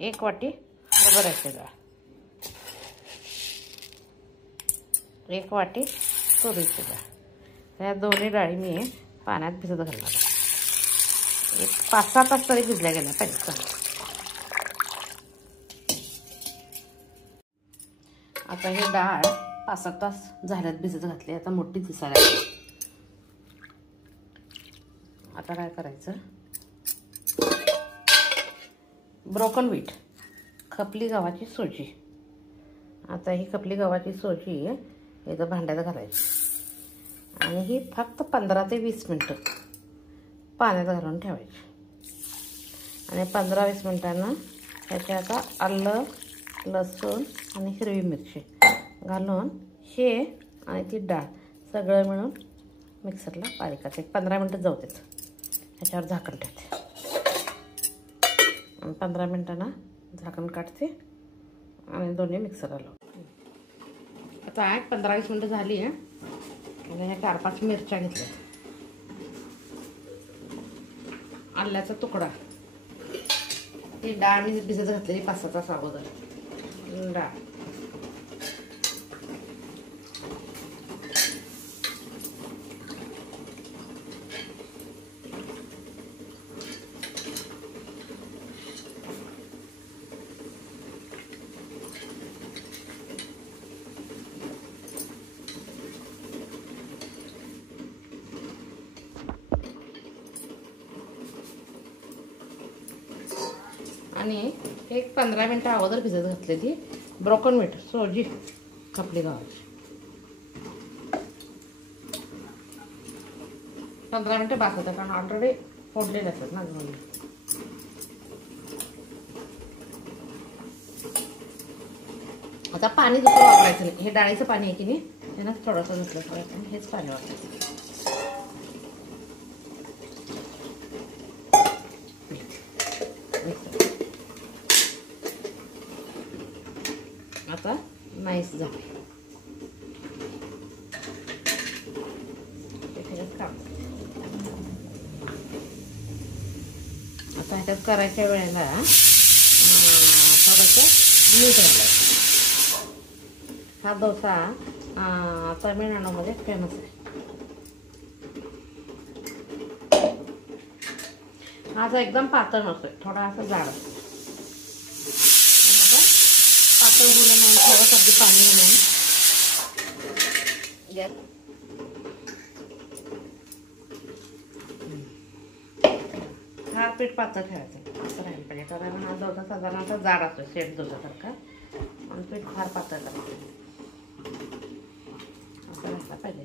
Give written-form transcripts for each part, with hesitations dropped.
1 वाटी हरभऱ्याची डाळ, 1 वाटी तुरीची डाळ। या दोन्ही डाळी मी पाण्यात भिजत घालणार आहे। एक 5-6 तास तरी भिजल्या गेल्या पाहिजे। आता हे डाळ 5-6 तास झाल्यात भिजत घातली, आता मोठी दिसायला लागली। आता काय करायचं, ब्रोकन व्हीट खपली गव्हाची सोजी, आता ही खपली गव्हाची सोजी इथं भांड्यात घालायची आणि ही फक्त 15 ते 20 मिनिटं पाण्यात घालून ठेवायची। आणि 15-20 मिनिटांना ह्याच्यात आता आलं, लसूण आणि हिरवी मिरची घालून हे आणि ती डाळ सगळं मिळून मिक्सरला बारीक करायचं। 15 मिनिटं जाऊ देत, ह्याच्यावर झाकण ठेवते आणि 15 मिनिटांना झाकण काढते आणि दोन्ही मिक्सरला लावते। आता 15-20 मिनिटं झाली आहे आणि ह्या 4-5 मिरच्या घेतल्या, आल्याचा तुकडा, ही डाळ मी भिजत घातलेली 5-6 तास अगोदर डाळ, आणि एक 15 मिनिटं अगोदर भिजत घातलेली ब्रोकन व्हीट सोजी खपली गव्हाची। 15 मिनिटं बास होतं, कारण ऑलरेडी फोडलेले असतात ना गव्हा। आता पाणी दुसरं वापरायचं नाही, हे डाळीचं पाणी आहे की नाही, त्यानं थोडंसं दुसरं करायचं आणि हेच पाणी वापरायचं। आता नाईस झाले, आता ह्याच्यात करायच्या वेळेला थोडंसं मीठ घालायचं। हा डोसा तमिळनाडूमध्ये फेमस आहे। हा असा एकदम पातळ नसतोय, थोडा असा जाड असतो। पातळ होणं म्हणून थोडंसं अगदी पाणी म्हणून हा पीठ पातळ ठेवायचं असं राहिलं पाहिजे, कारण हा डोसा साधारणतः जाड असतो सेट डोसासारखा, आणि पीठ फार पातळ करायचं असं राहिलं पाहिजे।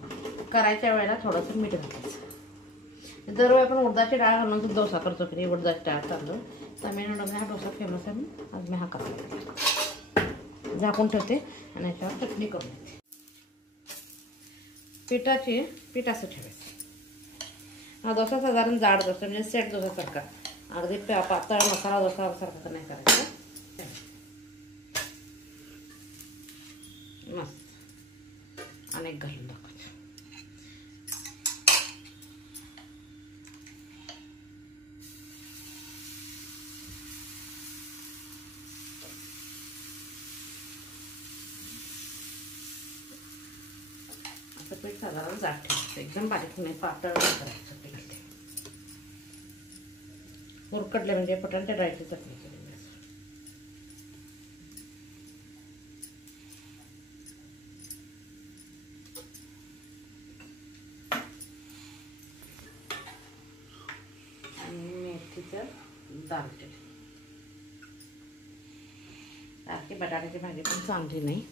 करायच्या वेळेला थोडंसं मीठ घालायचं। दरवेळी आपण उडदाची डाळ घालून डोसा करतो की उडदाची डाळ तांदूळ, तमिळनाडूमध्ये हा डोसा फेमस आहे, आज मी हा करतो। झाकून ठेवते आणि याच्यावर चटणी करून घेते। पीठ असं ठेवायचं। हा डोसा साधारण जाड डोसा म्हणजे सेट डोसासारखा, अगदी पातळ मसाला डोसा सारखं नाही करायचं। मस्त अनेक घालून दाखवते। असं पीठ साधारण जाड ठेवायचं, एकदम बारीक नाही, पातळ करायचं पीठ। उरकडले म्हणजे फटांच्या डाळीची चटणी केली। आणि मेथीचं दालचिनी, सारखी बटाट्याची भाजी पण चांगली नाही।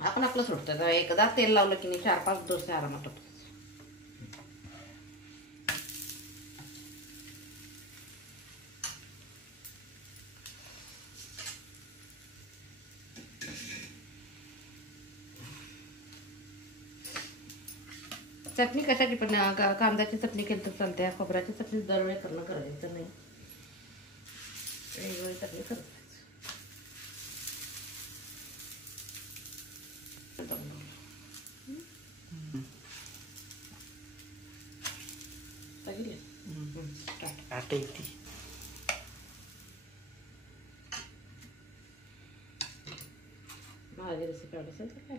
आपण आपलं सोडतो, एकदा तेल लावलं की नाही 4-5 डोसे आरामात होतात। चटणी कशाची पण, कांद्याची चटणी केली तर चालते, खोबऱ्याची चटणी दरवेळी करणं गरजेचं नाही, वेगवेगळी चटणी करत आटे येते माझी रेसिपी आवडेल तर काय